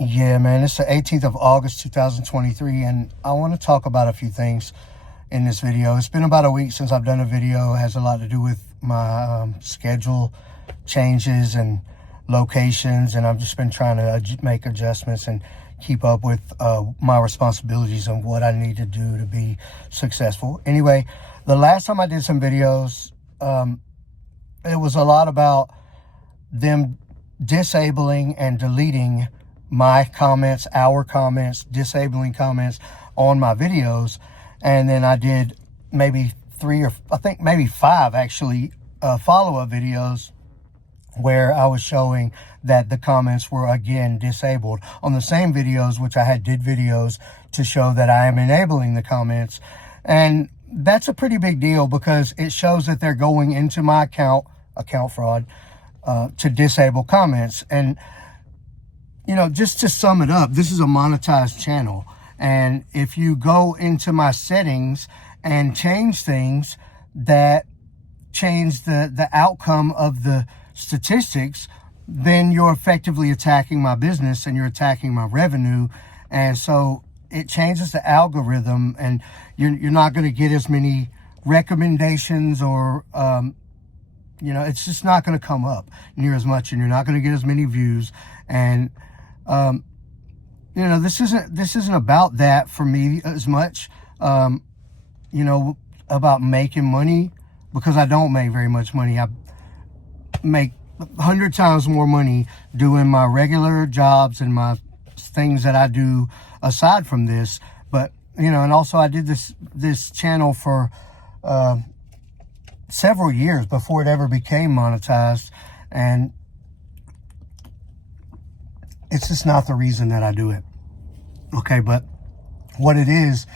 Yeah, man, it's the 18th of August, 2023, and I want to talk about a few things in this video. It's been about a week since I've done a video. It has a lot to do with my schedule changes and locations, and I've just been trying to make adjustments and keep up with my responsibilities and what I need to do to be successful. Anyway, the last time I did some videos, it was a lot about them disabling and deleting my comments, our comments, disabling comments on my videos. And then I did maybe 3 or I think maybe 5 actually follow-up videos where I was showing that the comments were again disabled on the same videos, which I did videos to show that I am enabling the comments. And that's a pretty big deal because it shows that they're going into my account fraud, to disable comments. And you know, just to sum it up, this is a monetized channel. And if you go into my settings and change things that change the outcome of the statistics, then you're effectively attacking my business and you're attacking my revenue. And so it changes the algorithm, and you're not going to get as many recommendations or, you know, it's just not going to come up near as much, and you're not going to get as many views. And you know, this isn't about that for me as much, you know, about making money, because I don't make very much money. I make 100 times more money doing my regular jobs and my things that I do aside from this. But, you know, and also I did this channel for several years before it ever became monetized, and it's just not the reason that I do it. Okay, but what it is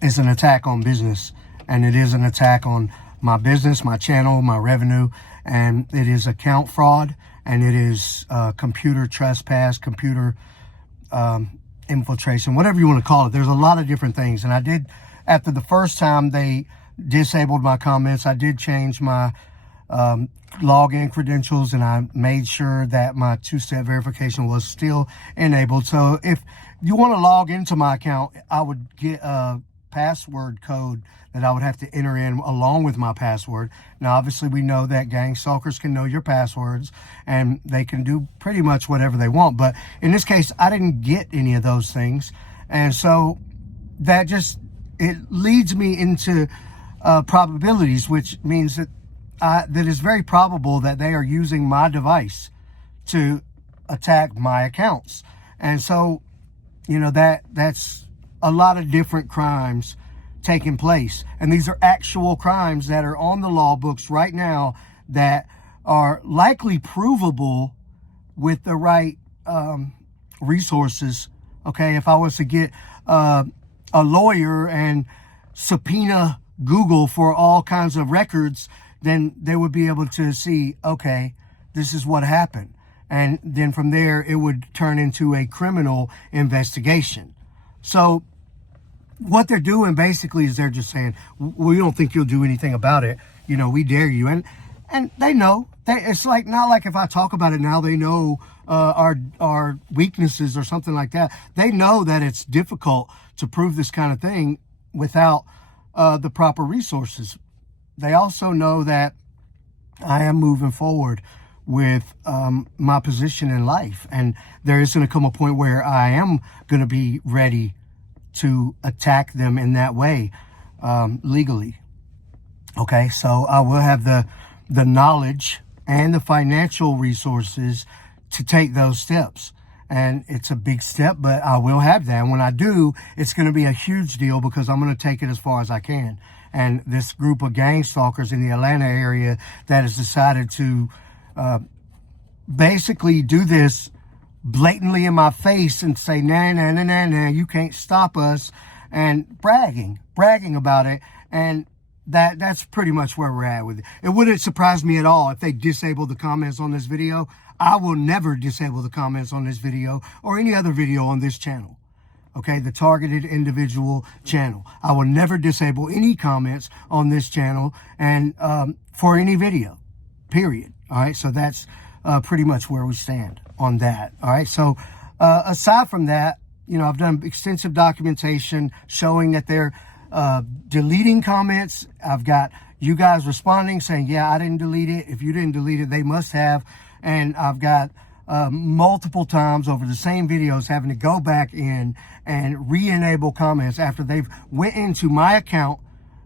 an attack on business, and it is an attack on my business, my channel, my revenue, and it is account fraud, and it is computer trespass, computer infiltration, whatever you want to call it. There's a lot of different things. And I did, after the first time they disabled my comments, I did change my login credentials, and I made sure that my 2-step verification was still enabled. So if you want to log into my account, I would get a password code that I would have to enter in along with my password. Now, obviously, we know that gang stalkers can know your passwords and they can do pretty much whatever they want. But in this case, I didn't get any of those things. And so that just, it leads me into probabilities, which means that that it's very probable that they are using my device to attack my accounts. And so, you know, that's a lot of different crimes taking place. And these are actual crimes that are on the law books right now that are likely provable with the right resources. Okay, if I was to get a lawyer and subpoena Google for all kinds of records, then they would be able to see, okay, this is what happened. And then from there, it would turn into a criminal investigation. So what they're doing basically is they're just saying, we don't think you'll do anything about it. You know, we dare you. And they know. It's like, not like if I talk about it now, they know our weaknesses or something like that. They know that it's difficult to prove this kind of thing without the proper resources. They also know that I am moving forward with my position in life, and there is going to come a point where I am going to be ready to attack them in that way, legally. Okay, so I will have the knowledge and the financial resources to take those steps. And it's a big step, but I will have that. And when I do, it's going to be a huge deal because I'm going to take it as far as I can. And this group of gang stalkers in the Atlanta area that has decided to basically do this blatantly in my face and say, nah, you can't stop us, and bragging about it. And that's pretty much where we're at with it. It wouldn't surprise me at all if they disabled the comments on this video. I will never disable the comments on this video or any other video on this channel. Okay, the targeted individual channel. I will never disable any comments on this channel and for any video, period. All right, so that's pretty much where we stand on that. All right, so Aside from that, I've done extensive documentation showing that they're deleting comments. I've got you guys responding saying, yeah, I didn't delete it. If you didn't delete it, they must have. And I've got multiple times over the same videos having to go back in and re-enable comments after they've went into my account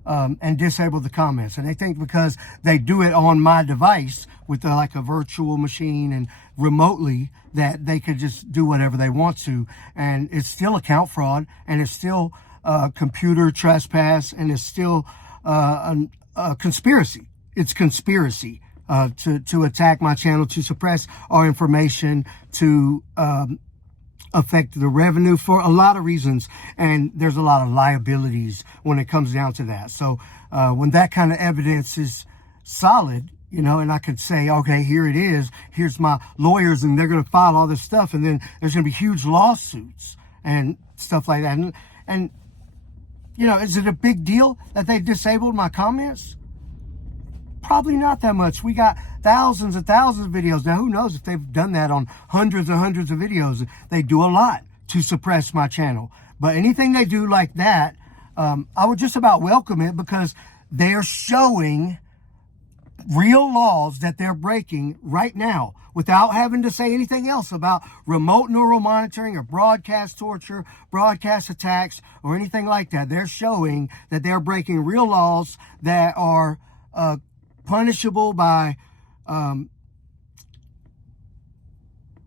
and disabled the comments. And they think because they do it on my device with like a virtual machine and remotely, that they could just do whatever they want to. And it's still account fraud, and it's still computer trespass, and it's still a conspiracy. It's conspiracy to attack my channel, to suppress our information, to affect the revenue for a lot of reasons. And there's a lot of liabilities when it comes down to that. So when that kind of evidence is solid, and I could say, okay, here it is, here's my lawyers, and they're going to file all this stuff, and then there's going to be huge lawsuits and stuff like that. And is it a big deal that they disabled my comments? Probably not that much. We got thousands and thousands of videos. Now, who knows if they've done that on hundreds and hundreds of videos. They do a lot to suppress my channel. But anything they do like that, I would just about welcome it, because they're showing real laws that they're breaking right now without having to say anything else about remote neural monitoring or broadcast torture, broadcast attacks, or anything like that. They're showing that they're breaking real laws that are punishable by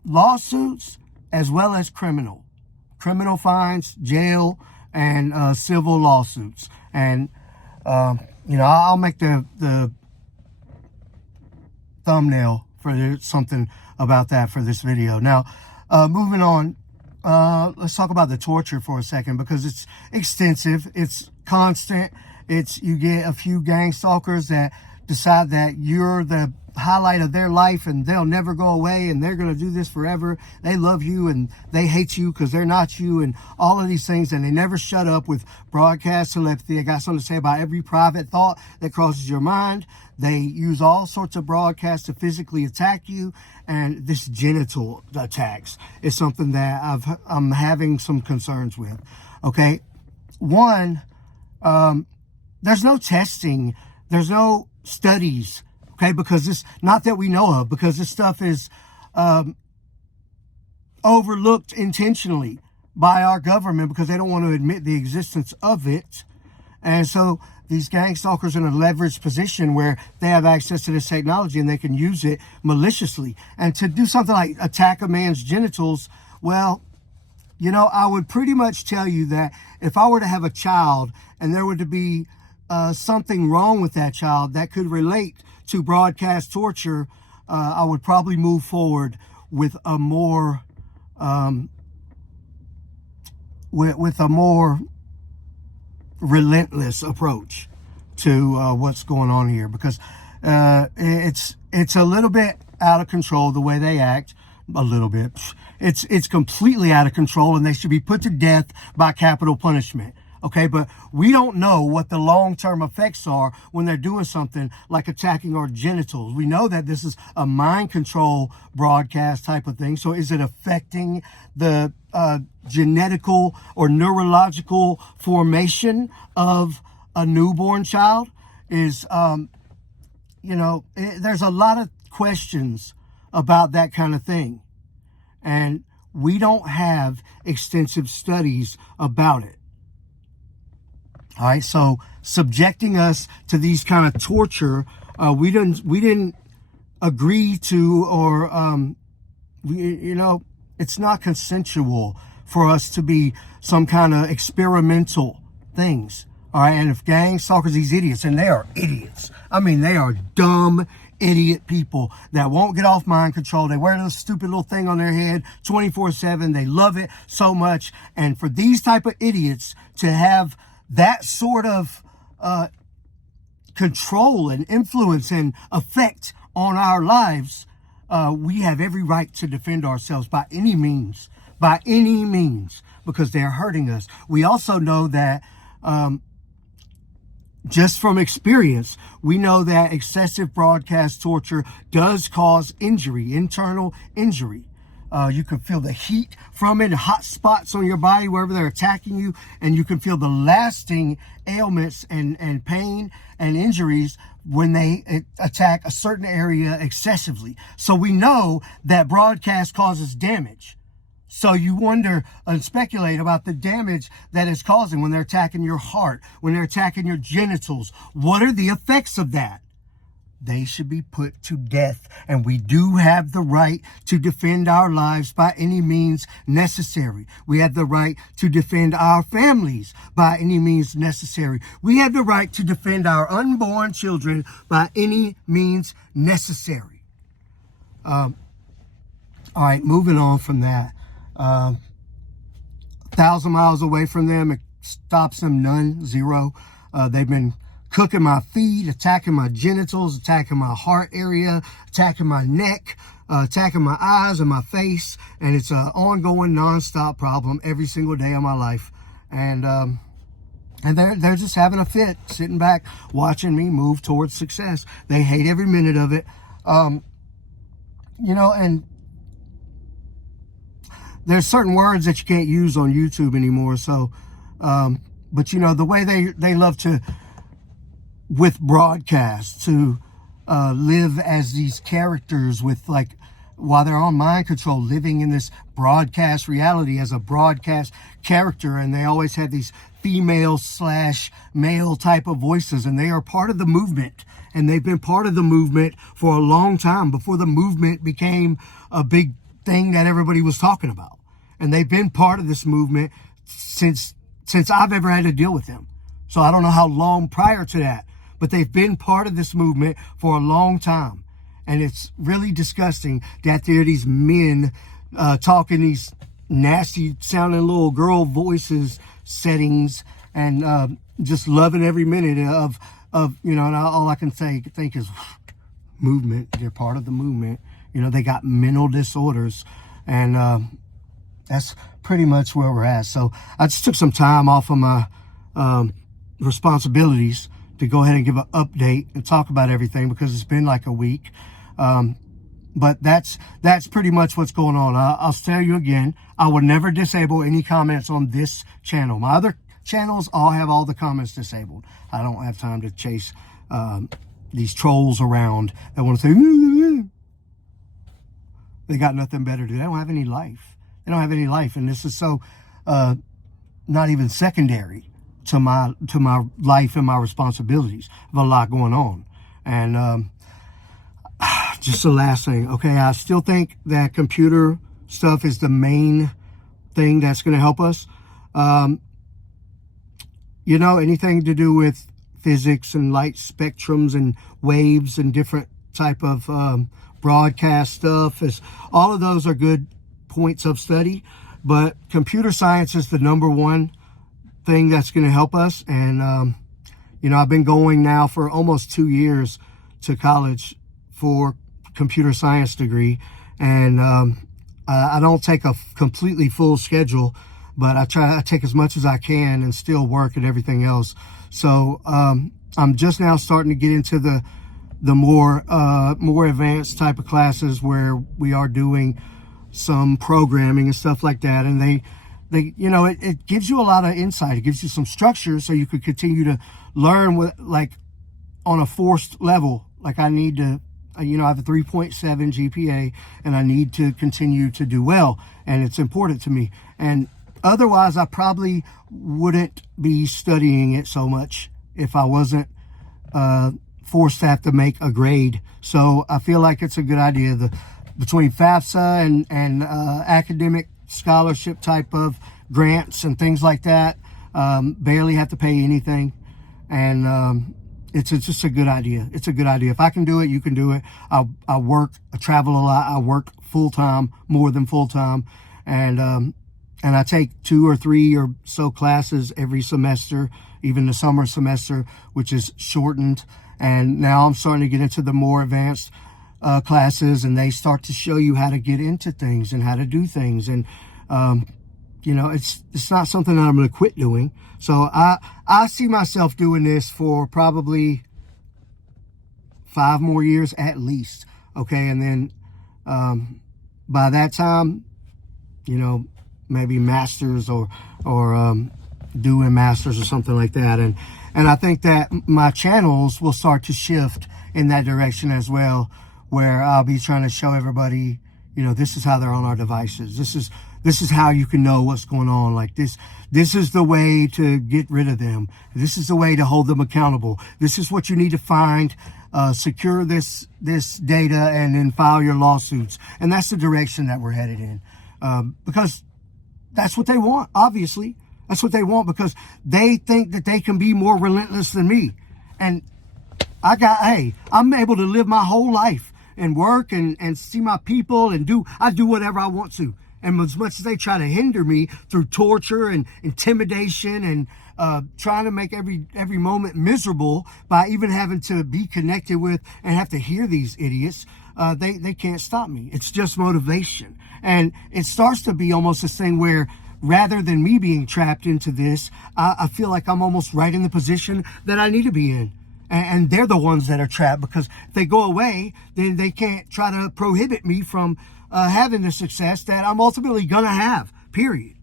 lawsuits as well as criminal fines, jail, and civil lawsuits. And I'll make the thumbnail for something about that for this video. Now, moving on, let's talk about the torture for a second, because it's extensive, it's constant. You get a few gang stalkers that decide that you're the highlight of their life and they'll never go away and they're going to do this forever. They love you and they hate you because they're not you, and all of these things, and they never shut up with broadcast telepathy. I got something to say about every private thought that crosses your mind. They use all sorts of broadcasts to physically attack you, and this genital attacks is something that I'm having some concerns with. Okay, one, there's no testing, there's no studies, okay, because this, not that we know of, because this stuff is overlooked intentionally by our government because they don't want to admit the existence of it. And so these gang stalkers are in a leveraged position where they have access to this technology and they can use it maliciously. And to do something like attack a man's genitals, well, I would pretty much tell you that if I were to have a child and there were to be something wrong with that child that could relate to broadcast torture, I would probably move forward with a more with a more relentless approach to what's going on here, because it's a little bit out of control the way they act. A little bit. It's completely out of control, and they should be put to death by capital punishment. Okay, but we don't know what the long-term effects are when they're doing something like attacking our genitals. We know that this is a mind control broadcast type of thing. So is it affecting the genetical or neurological formation of a newborn child? There's a lot of questions about that kind of thing. And we don't have extensive studies about it. All right, so subjecting us to these kind of torture, we didn't agree to, or it's not consensual for us to be some kind of experimental things. All right, and if gang stalkers, these idiots, and they are idiots. I mean, they are dumb, idiot people that won't get off mind control. They wear this stupid little thing on their head 24/7. They love it so much, and for these type of idiots to have that sort of control and influence and effect on our lives, we have every right to defend ourselves by any means, because they're hurting us. We also know that, just from experience, we know that excessive broadcast torture does cause injury, internal injury. You can feel the heat from it, hot spots on your body wherever they're attacking you, and you can feel the lasting ailments and pain and injuries when they attack a certain area excessively. So we know that broadcast causes damage. So you wonder and speculate about the damage that it's causing when they're attacking your heart, when they're attacking your genitals. What are the effects of that? They should be put to death. And we do have the right to defend our lives by any means necessary. We have the right to defend our families by any means necessary. We have the right to defend our unborn children by any means necessary. All right, moving on from that. 1,000 miles away from them, it stops them none, zero. They've been cooking my feet, attacking my genitals, attacking my heart area, attacking my neck, attacking my eyes and my face. And it's an ongoing, nonstop problem every single day of my life. And they're just having a fit, sitting back, watching me move towards success. They hate every minute of it. You know, and there's certain words that you can't use on YouTube anymore. So, but you know, the way they love to, with broadcasts, to live as these characters with, like, while they're on mind control, living in this broadcast reality as a broadcast character. And they always have these female/male type of voices, and they are part of the movement. And they've been part of the movement for a long time, before the movement became a big thing that everybody was talking about. And they've been part of this movement since I've ever had to deal with them. So I don't know how long prior to that, but they've been part of this movement for a long time. And it's really disgusting that there are these men talking these nasty sounding little girl voices, settings, and just loving every minute of you know, and all I can think is movement. They're part of the movement. You know, they got mental disorders, and that's pretty much where we're at. So I just took some time off of my responsibilities to go ahead and give an update and talk about everything, because it's been like a week. But that's pretty much what's going on. I'll tell you again, I will never disable any comments on this channel. My other channels all have all the comments disabled. I don't have time to chase these trolls around that want to say, they got nothing better to do. They don't have any life. They don't have any life. And this is so not even secondary to my life and my responsibilities. I have a lot going on. And just the last thing. Okay, I still think that computer stuff is the main thing that's going to help us. You know, anything to do with physics and light spectrums and waves and different type of broadcast stuff, is all of those are good points of study, but computer science is the number one thing that's going to help us. And you know, I've been going now for almost 2 years to college for computer science degree, and I don't take a completely full schedule, but I take as much as I can and still work at everything else. So I'm just now starting to get into the more advanced type of classes where we are doing some programming and stuff like that. And they you know, it gives you a lot of insight. It gives you some structure so you could continue to learn with, like, on a forced level. Like, I need to, you know, I have a 3.7 GPA and I need to continue to do well. And it's important to me. And otherwise, I probably wouldn't be studying it so much if I wasn't forced to have to make a grade. So I feel like it's a good idea. Between FAFSA and academic scholarship type of grants and things like that, barely have to pay anything. And it's just a good idea. It's a good idea. If I can do it, you can do it. I work, I travel a lot. I work full-time, more than full-time. And I take 2 or 3 or so classes every semester, even the summer semester, which is shortened. And now I'm starting to get into the more advanced classes, and they start to show you how to get into things and how to do things. And, you know, it's not something that I'm going to quit doing. So I see myself doing this for probably 5 more years at least. Okay. And then, by that time, you know, maybe masters or doing masters or something like that. And I think that my channels will start to shift in that direction as well, where I'll be trying to show everybody, you know, this is how they're on our devices. This is how you can know what's going on. Like this is the way to get rid of them. This is the way to hold them accountable. This is what you need to find, secure this data, and then file your lawsuits. And that's the direction that we're headed in, because that's what they want. Obviously, that's what they want, because they think that they can be more relentless than me. And I'm able to live my whole life and work and see my people and I do whatever I want to. And as much as they try to hinder me through torture and intimidation and trying to make every moment miserable by even having to be connected with and have to hear these idiots, they can't stop me. It's just motivation. And it starts to be almost this thing where, rather than me being trapped into this, I feel like I'm almost right in the position that I need to be in. And they're the ones that are trapped, because if they go away, then they can't try to prohibit me from having the success that I'm ultimately gonna have, period.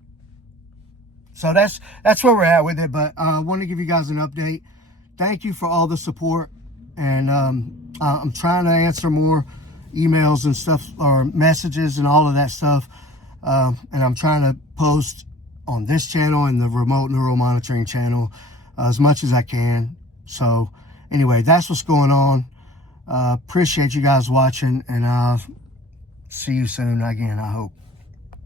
So that's where we're at with it. But I want to give you guys an update. Thank you for all the support. And I'm trying to answer more emails and stuff, or messages and all of that stuff. And I'm trying to post on this channel and the remote neural monitoring channel as much as I can. So anyway, that's what's going on. Appreciate you guys watching, and I'll see you soon again, I hope.